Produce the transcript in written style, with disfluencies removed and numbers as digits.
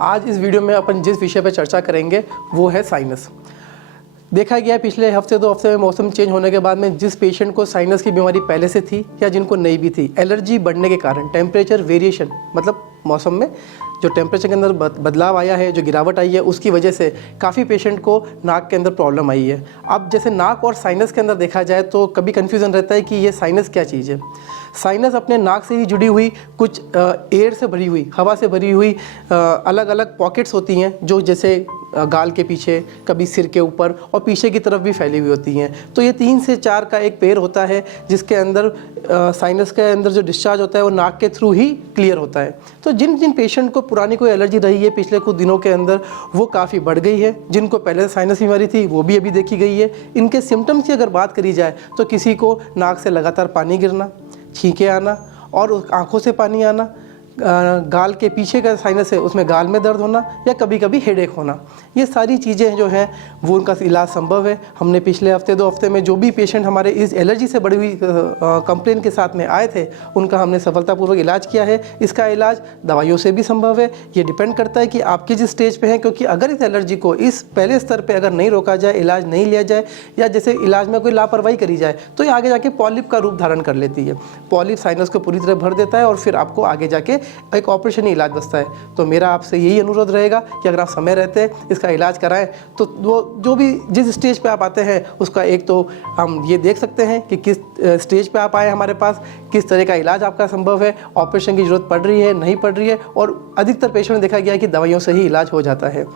आज इस वीडियो में अपन जिस विषय पर चर्चा करेंगे वो है साइनस। देखा गया है पिछले हफ्ते 2 हफ्ते में मौसम चेंज होने के बाद में जिस पेशेंट को साइनस की बीमारी पहले से थी या जिनको नहीं भी थी, एलर्जी बढ़ने के कारण टेम्परेचर वेरिएशन मतलब मौसम में जो टेम्परेचर के अंदर बदलाव आया है, जो गिरावट आई है, उसकी वजह से काफ़ी पेशेंट को नाक के अंदर प्रॉब्लम आई है। अब जैसे नाक और साइनस के अंदर देखा जाए तो कभी कन्फ्यूज़न रहता है कि ये साइनस क्या चीज़ है। साइनस अपने नाक से ही जुड़ी हुई कुछ एयर से भरी हुई, हवा से भरी हुई अलग अलग पॉकेट्स होती हैं जो जैसे गाल के पीछे, कभी सिर के ऊपर और पीछे की तरफ भी फैली हुई होती हैं। तो ये 3 से 4 का एक पेयर होता है जिसके अंदर साइनस के अंदर जो डिस्चार्ज होता है वो नाक के थ्रू ही क्लियर होता है। तो जिन जिन पेशेंट को पुरानी कोई एलर्जी रही है पिछले कुछ दिनों के अंदर वो काफ़ी बढ़ गई है। जिनको पहले साइनस बीमारी थी वो भी अभी देखी गई है। इनके सिम्टम्स की अगर बात करी जाए तो किसी को नाक से लगातार पानी गिरना, छींके आना और आँखों से पानी आना, गाल के पीछे का साइनस है उसमें गाल में दर्द होना या कभी कभी हेडेक होना, ये सारी चीज़ें जो हैं वो उनका इलाज संभव है। हमने पिछले हफ्ते 2 हफ्ते में जो भी पेशेंट हमारे इस एलर्जी से बढ़ी हुई कंप्लेन के साथ में आए थे उनका हमने सफलतापूर्वक इलाज किया है। इसका इलाज दवाइयों से भी संभव है। ये डिपेंड करता है कि आपकी जिस स्टेज पे है, क्योंकि अगर इस एलर्जी को इस पहले स्तर पर अगर नहीं रोका जाए, इलाज नहीं लिया जाए या जैसे इलाज में कोई लापरवाही करी जाए तो ये आगे जाके पॉलिप का रूप धारण कर लेती है। पॉलिप साइनस को पूरी तरह भर देता है और फिर आपको आगे जाके एक ऑपरेशन ही इलाज बचता है। तो मेरा आपसे यही अनुरोध रहेगा कि अगर आप समय रहते हैं इसका इलाज कराएं तो वो जो भी जिस स्टेज पे आप आते हैं उसका एक तो हम ये देख सकते हैं कि किस स्टेज पे आप आए हमारे पास, किस तरह का इलाज आपका संभव है, ऑपरेशन की ज़रूरत पड़ रही है नहीं पड़ रही है, और अधिकतर पेशेंट में देखा गया है कि दवाइयों से ही इलाज हो जाता है।